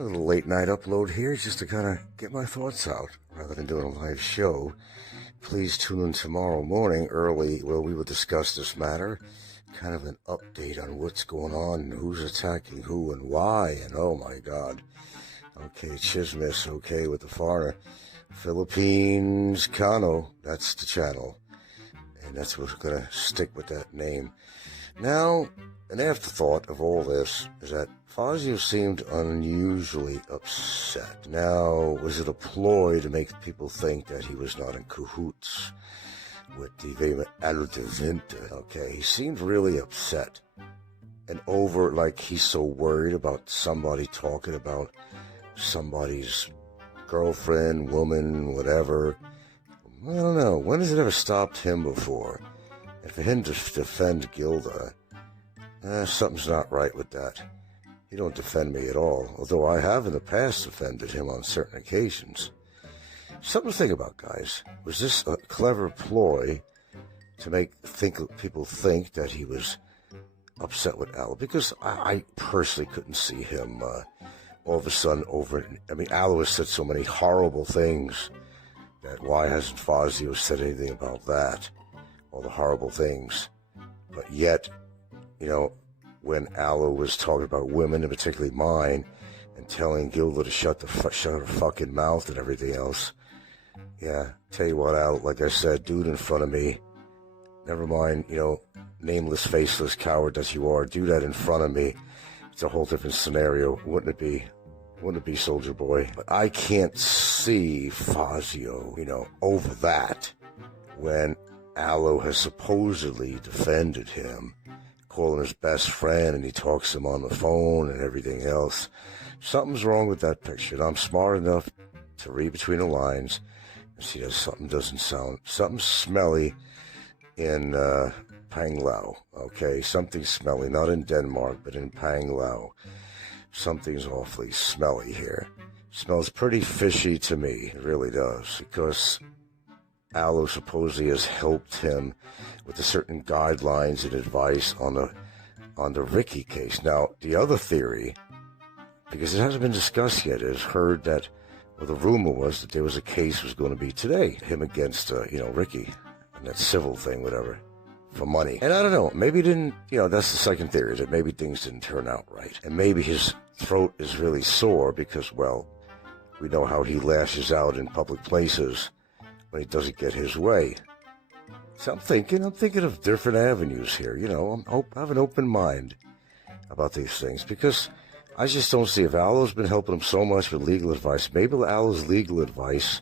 A little late night upload here just to kind of get my thoughts out rather than doing a live show. Please tune in tomorrow morning early where we will discuss this matter. Kind of an update on what's going on and who's attacking who and why. And oh my God. Okay, Chismis, okay, with the foreigner. Philippines Kano, that's the channel. And that's what's going to stick with that name. Now, an afterthought of all this is that Fazio seemed unusually upset. Now, was it a ploy to make people think that he was not in cahoots with the Vema Aludevinte? Okay, he seemed really upset and over, like he's so worried about somebody talking about somebody's girlfriend, woman, whatever. I don't know. When has it ever stopped him before? And for him to defend Gilda, something's not right with that. He don't defend me at all, although I have in the past defended him on certain occasions. Something to think about, guys. Was this a clever ploy to make people think that he was upset with Aloe? Because I personally couldn't see him all of a sudden Aloe has said so many horrible things that why hasn't Fazio said anything about that? All the horrible things. But yet, when Aloe was talking about women, and particularly mine, and telling Gilda to shut her fucking mouth and everything else. Yeah, tell you what, Aloe, like I said, dude in front of me, never mind, nameless, faceless coward that you are, do that in front of me. It's a whole different scenario, wouldn't it be? Wouldn't it be, Soldier Boy? But I can't see Fazio, over that when Aloe has supposedly defended him, calling his best friend, and he talks to him on the phone and everything else. Something's wrong with that picture. And I'm smart enough to read between the lines and see that something smelly in Phang Lao. Okay, something smelly, not in Denmark, but in Phang Lao. Something's awfully smelly here. Smells pretty fishy to me. It really does. Because Aloe supposedly has helped him with the certain guidelines and advice on the Ricky case. Now, the other theory, because it hasn't been discussed yet, is heard that, the rumor was that there was a case was going to be today, him against, Ricky, and that civil thing, whatever, for money. And I don't know, maybe it didn't, that's the second theory, that maybe things didn't turn out right. And maybe his throat is really sore because, we know how he lashes out in public places when he doesn't get his way. So I'm thinking of different avenues here, I have an open mind about these things because I just don't see if Aloe's been helping him so much with legal advice. Maybe Aloe's legal advice,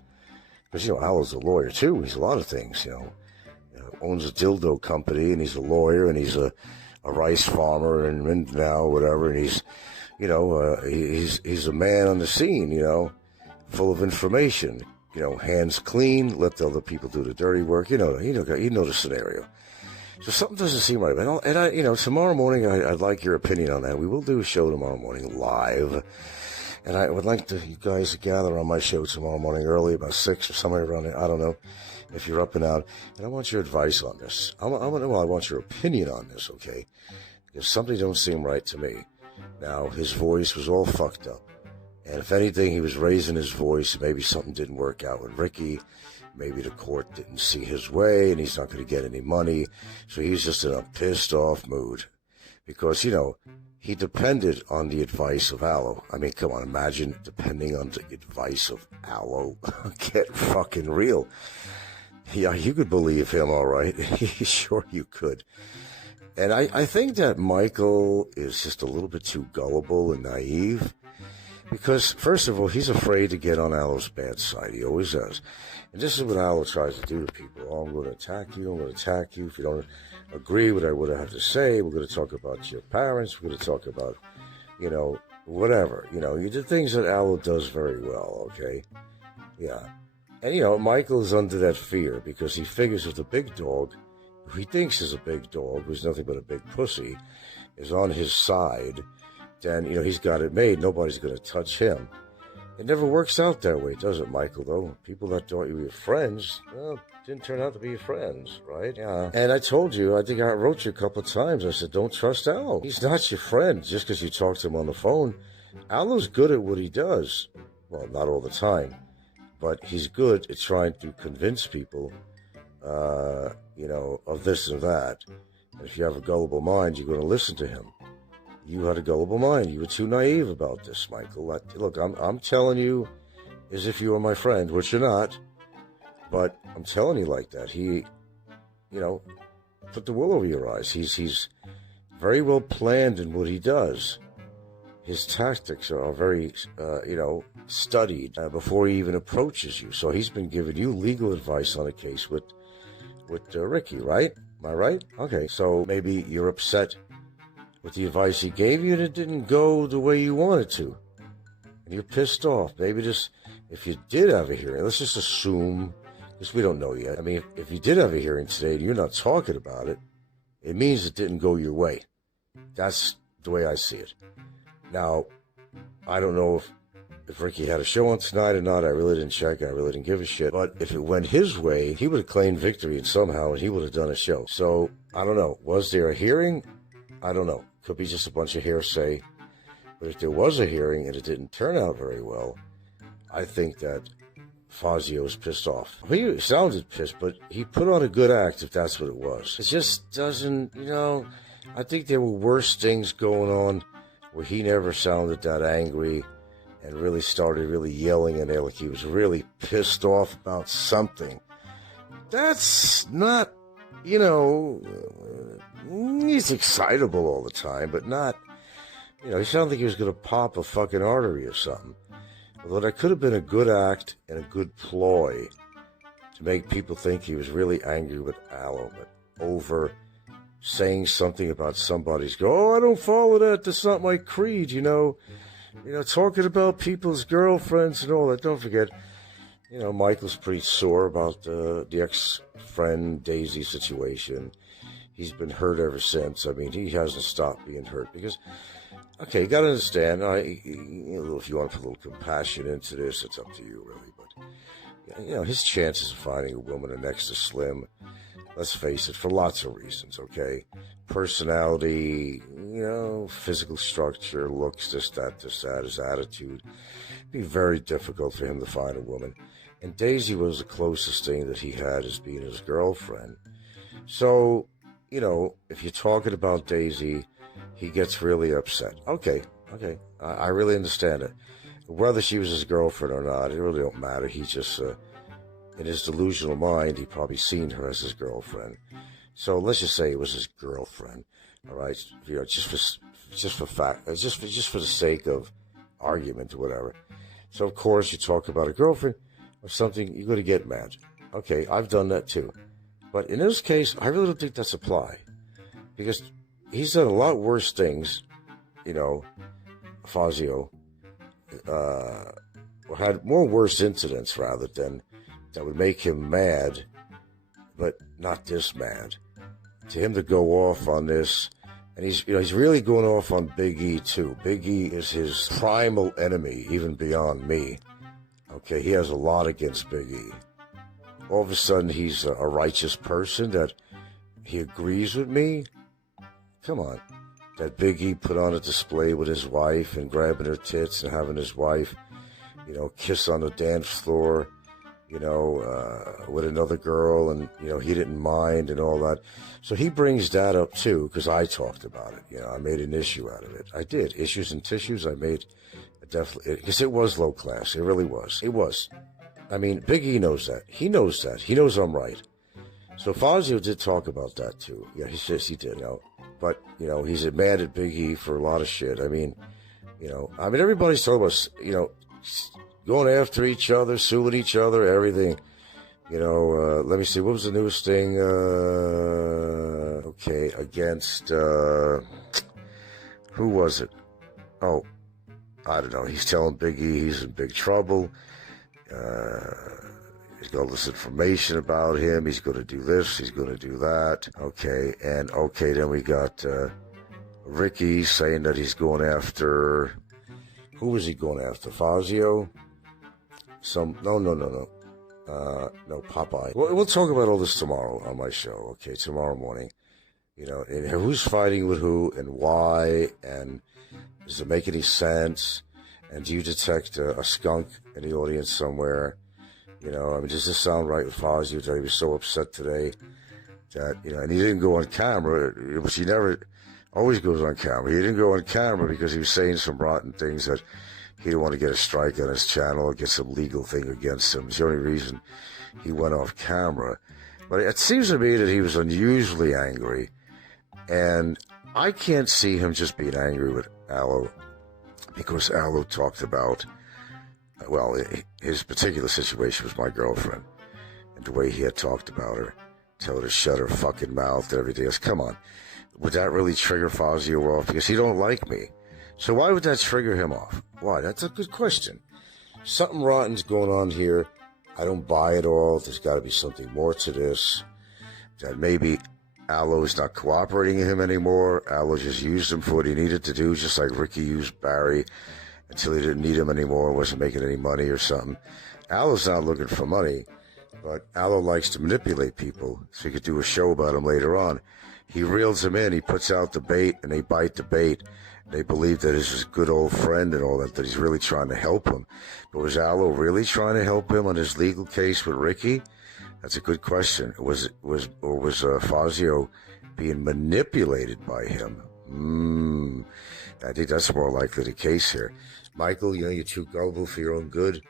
because, Aloe's a lawyer too. He's a lot of things, owns a dildo company, and he's a lawyer, and he's a rice farmer in Mindanao, whatever, and he's, he's a man on the scene, full of information. Hands clean, let the other people do the dirty work. You know the scenario. So something doesn't seem right. And tomorrow morning, I'd like your opinion on that. We will do a show tomorrow morning live. And I would like you guys to gather on my show tomorrow morning early, about 6 or somewhere around there. I don't know if you're up and out. And I want your advice on this. I want your opinion on this, okay? Because something don't seem right to me. Now, his voice was all fucked up. And if anything, he was raising his voice. Maybe something didn't work out with Ricky. Maybe the court didn't see his way, and he's not going to get any money. So he's just in a pissed-off mood. Because, he depended on the advice of Aloe. I mean, come on, imagine depending on the advice of Aloe. Get fucking real. Yeah, you could believe him, all right. Sure you could. And I think that Michael is just a little bit too gullible and naive. Because, first of all, he's afraid to get on Aloe's bad side. He always does. And this is what Aloe tries to do to people. Oh, I'm going to attack you. I'm going to attack you. If you don't agree with what I have to say, we're going to talk about your parents. We're going to talk about, whatever. You do things that Aloe does very well, okay? Yeah. And, Michael is under that fear because he figures if the big dog, who he thinks is a big dog, who's nothing but a big pussy, is on his side, then, he's got it made. Nobody's going to touch him. It never works out that way, does it, Michael, though? People that thought you were your friends, didn't turn out to be your friends, right? Yeah. And I told you, I think I wrote you a couple of times, I said, don't trust Aloe. He's not your friend. Just because you talk to him on the phone Allo's good at what he does. Well, not all the time, but he's good at trying to convince people, of this and that. And if you have a gullible mind, you're going to listen to him. You had a gullible mind. You were too naive about this, Michael. Look, I'm telling you as if you were my friend, which you're not, but I'm telling you like that. He, put the wool over your eyes. He's very well planned in what he does. His tactics are very, studied before he even approaches you. So he's been giving you legal advice on a case with Ricky, right? Am I right? Okay, so maybe you're upset with the advice he gave you and it didn't go the way you wanted to. And you're pissed off. Maybe just, if you did have a hearing, let's just assume, because we don't know yet. I mean, if you did have a hearing today and you're not talking about it, it means it didn't go your way. That's the way I see it. Now, I don't know if Ricky had a show on tonight or not. I really didn't check. I really didn't give a shit. But if it went his way, he would have claimed victory and somehow, and he would have done a show. So, I don't know. Was there a hearing? I don't know. Could be just a bunch of hearsay. But if there was a hearing and it didn't turn out very well, I think that Fazio's pissed off. He sounded pissed, but he put on a good act if that's what it was. It just doesn't, I think there were worse things going on where he never sounded that angry and really started really yelling in there like he was really pissed off about something. That's not, he's excitable all the time, but not, he sounded like he was going to pop a fucking artery or something. Although that could have been a good act and a good ploy to make people think he was really angry with Allo, but over saying something about somebody's I don't follow that. That's not my creed, talking about people's girlfriends and all that. Don't forget, Michael's pretty sore about the ex-friend Daisy situation. He's been hurt ever since. I mean, he hasn't stopped being hurt because, okay, you got to understand, if you want to put a little compassion into this, it's up to you, really. But, his chances of finding a woman are next to slim. Let's face it, for lots of reasons, okay? Personality, physical structure, looks, this, that, his attitude. It'd be very difficult for him to find a woman. And Daisy was the closest thing that he had as being his girlfriend. So, if you're talking about Daisy, he gets really upset. Okay, I really understand it. Whether she was his girlfriend or not, it really don't matter. He just... in his delusional mind, he probably seen her as his girlfriend. So let's just say it was his girlfriend. All right, just for the sake of argument or whatever. So of course you talk about a girlfriend or something, you're going to get mad. Okay, I've done that too. But in this case, I really don't think that's apply, because he's done a lot worse things. Fazio had more worse incidents rather than. That would make him mad, but not this mad. To him to go off on this, and he's really going off on Big E too. Big E is his primal enemy, even beyond me. Okay, he has a lot against Big E. All of a sudden, he's a righteous person that he agrees with me. Come on, that Big E put on a display with his wife and grabbing her tits and having his wife, kiss on the dance floor. With another girl, and, he didn't mind and all that. So he brings that up too, because I talked about it. I made an issue out of it. I did. Issues and tissues, I made definitely, because it was low class. It really was. It was. I mean, Big E knows that. He knows that. He knows I'm right. So Fazio did talk about that too. Yeah, he says he did, But, he's mad at Big E for a lot of shit. I mean, everybody's talking about, going after each other, suing each other, everything. Let me see, what was the newest thing? Against, who was it? Oh, I don't know. He's telling Big E he's in big trouble. He's got all this information about him. He's going to do this. He's going to do that. Then we got Ricky saying that he's going after... Who was he going after? Fazio? No, Popeye. We'll talk about all this tomorrow on my show, okay, tomorrow morning. And who's fighting with who and why, and Does it make any sense? And do you detect a skunk in the audience somewhere? You know, I mean, does this sound right with Fazio that he was so upset today that, you know, and he didn't go on camera, which he never always goes on camera. He didn't go on camera because he was saying some rotten things that he didn't want to get a strike on his channel or get some legal thing against him. It's the only reason he went off camera. But it seems to me that he was unusually angry, and I can't see him just being angry with Aloe because Aloe talked about, well, his particular situation was my girlfriend, and the way he had talked about her, told her to shut her fucking mouth and everything else. Come on. Would that really trigger Fazio off? Because he don't like me. So why would that trigger him off? Why? That's a good question. Something rotten's going on here. I don't buy it all. There's got to be something more to this. That maybe Aloe is not cooperating with him anymore. Aloe just used him for what he needed to do, just like Ricky used Barry until he didn't need him anymore, wasn't making any money or something. Aloe's not looking for money, but Aloe likes to manipulate people, so he could do a show about him later on. He reels them in, he puts out the bait, and they bite the bait. They believe that he's his good old friend and all that he's really trying to help him. But was Aloe really trying to help him on his legal case with Ricky? That's a good question. Was Fazio being manipulated by him? I think that's more likely the case here. Michael, you know, you're too gullible for your own good.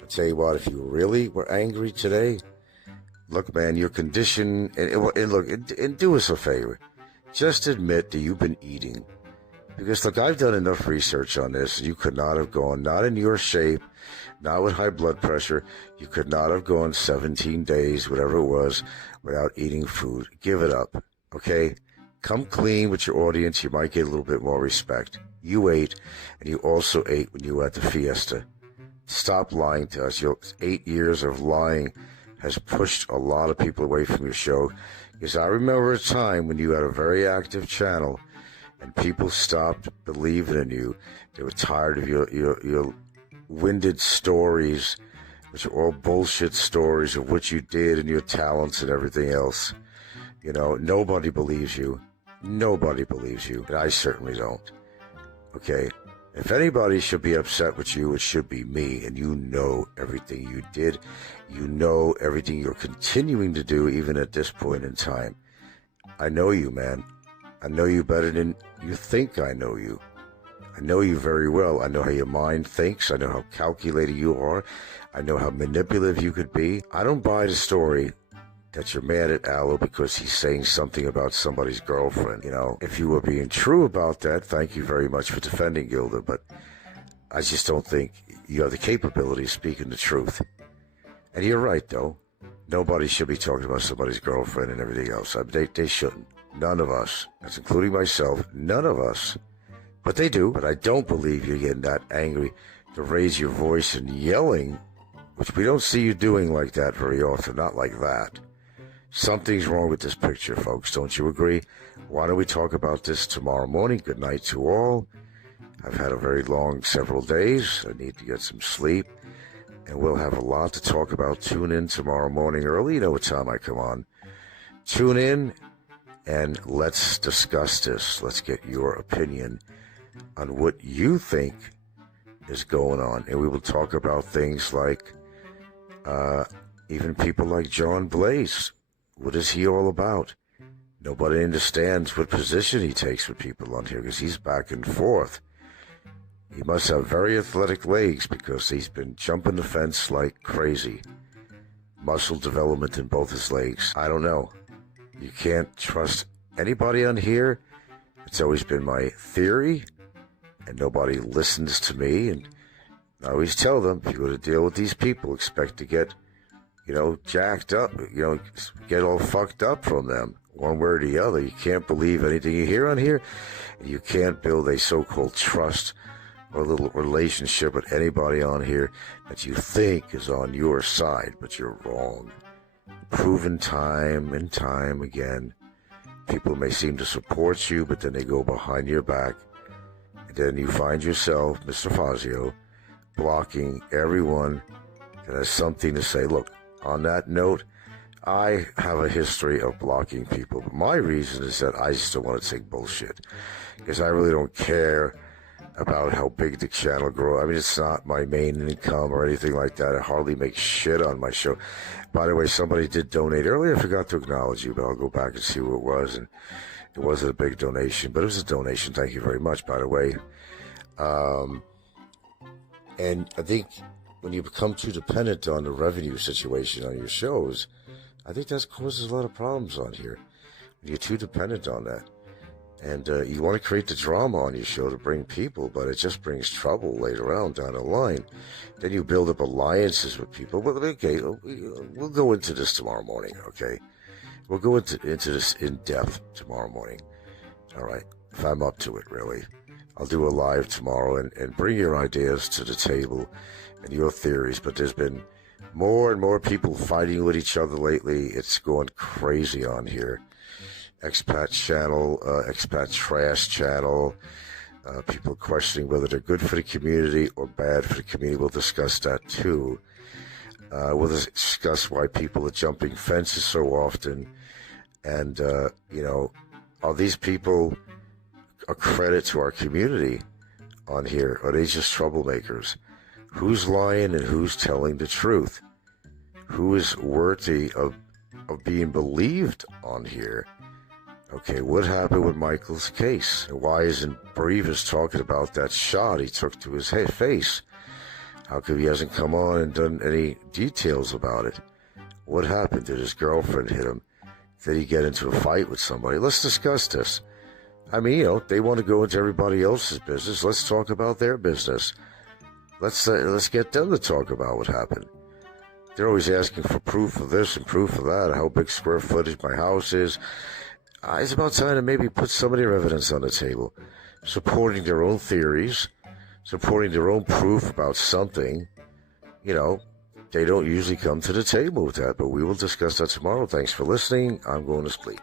I'll tell you what, if you really were angry today, look, man, your condition, and look, and do us a favor. Just admit that you've been eating. Because, look, I've done enough research on this. You could not have gone, not in your shape, not with high blood pressure. You could not have gone 17 days, whatever it was, without eating food. Give it up, okay? Come clean with your audience. You might get a little bit more respect. You ate, and you also ate when you were at the fiesta. Stop lying to us. Your 8 years of lying has pushed a lot of people away from your show. Because I remember a time when you had a very active channel, and people stopped believing in you. They were tired of your winded stories, which are all bullshit stories of what you did and your talents and everything else. You know, nobody believes you. Nobody believes you. And I certainly don't. Okay? If anybody should be upset with you, it should be me. And you know everything you did. You know everything you're continuing to do, even at this point in time. I know you, man. I know you better than you think I know you. I know you very well. I know how your mind thinks. I know how calculated you are. I know how manipulative you could be. I don't buy the story that you're mad at Aloe because he's saying something about somebody's girlfriend. You know, if you were being true about that, thank you very much for defending Gilda, but I just don't think you have the capability of speaking the truth. And you're right, though. Nobody should be talking about somebody's girlfriend and everything else. I mean, they shouldn't. None of us. That's including myself. None of us. But they do. But I don't believe you're getting that angry to raise your voice and yelling, which we don't see you doing like that very often. Not like that. Something's wrong with this picture, folks. Don't you agree? Why don't we talk about this tomorrow morning? Good night to all. I've had a very long several days. I need to get some sleep. And we'll have a lot to talk about. Tune in tomorrow morning early. You know what time I come on. Tune in. And let's discuss this. Let's get your opinion on what you think is going on. And we will talk about things like even people like John Blaze. What is he all about? Nobody understands what position he takes with people on here because he's back and forth. He must have very athletic legs because he's been jumping the fence like crazy. Muscle development in both his legs. I don't know. You can't trust anybody on here. It's always been my theory, and nobody listens to me. And I always tell them, if you're going to deal with these people, expect to get, jacked up, get all fucked up from them, one way or the other. You can't believe anything you hear on here, and you can't build a so-called trust or a little relationship with anybody on here that you think is on your side, but you're wrong. Proven time and time again. People may seem to support you, but then they go behind your back. And then you find yourself, Mr. Fazio, blocking everyone that has something to say. Look, on that note, I have a history of blocking people. But my reason is that I just don't want to take bullshit. Because I really don't care about how big the channel grow. I mean, it's not my main income or anything like that. I hardly make shit on my show. By the way, somebody did donate earlier. I forgot to acknowledge you, but I'll go back and see who it was. And it wasn't a big donation, but it was a donation. Thank you very much, by the way. And I think when you become too dependent on the revenue situation on your shows, I think that causes a lot of problems on here. When you're too dependent on that. And you want to create the drama on your show to bring people, but it just brings trouble later on down the line. Then you build up alliances with people. Well, okay, we'll go into this tomorrow morning, okay? We'll go into this in depth tomorrow morning. All right, if I'm up to it, really. I'll do a live tomorrow and bring your ideas to the table and your theories. But there's been more and more people fighting with each other lately. It's going crazy on here. Expat channel, expat trash channel, people questioning whether they're good for the community or bad for the community. We'll discuss that too. We'll discuss why people are jumping fences so often. And, are these people a credit to our community on here? Are they just troublemakers? Who's lying and who's telling the truth? Who is worthy of being believed on here? Okay, what happened with Michael's case? Why isn't Brevis talking about that shot he took to his face? How come he hasn't come on and done any details about it? What happened? Did his girlfriend hit him? Did he get into a fight with somebody? Let's discuss this. I mean, they want to go into everybody else's business. Let's talk about their business. Let's get them to talk about what happened. They're always asking for proof of this and proof of that, how big square footage my house is. It's about time to maybe put some of their evidence on the table, supporting their own theories, supporting their own proof about something. They don't usually come to the table with that, but we will discuss that tomorrow. Thanks for listening. I'm going to sleep.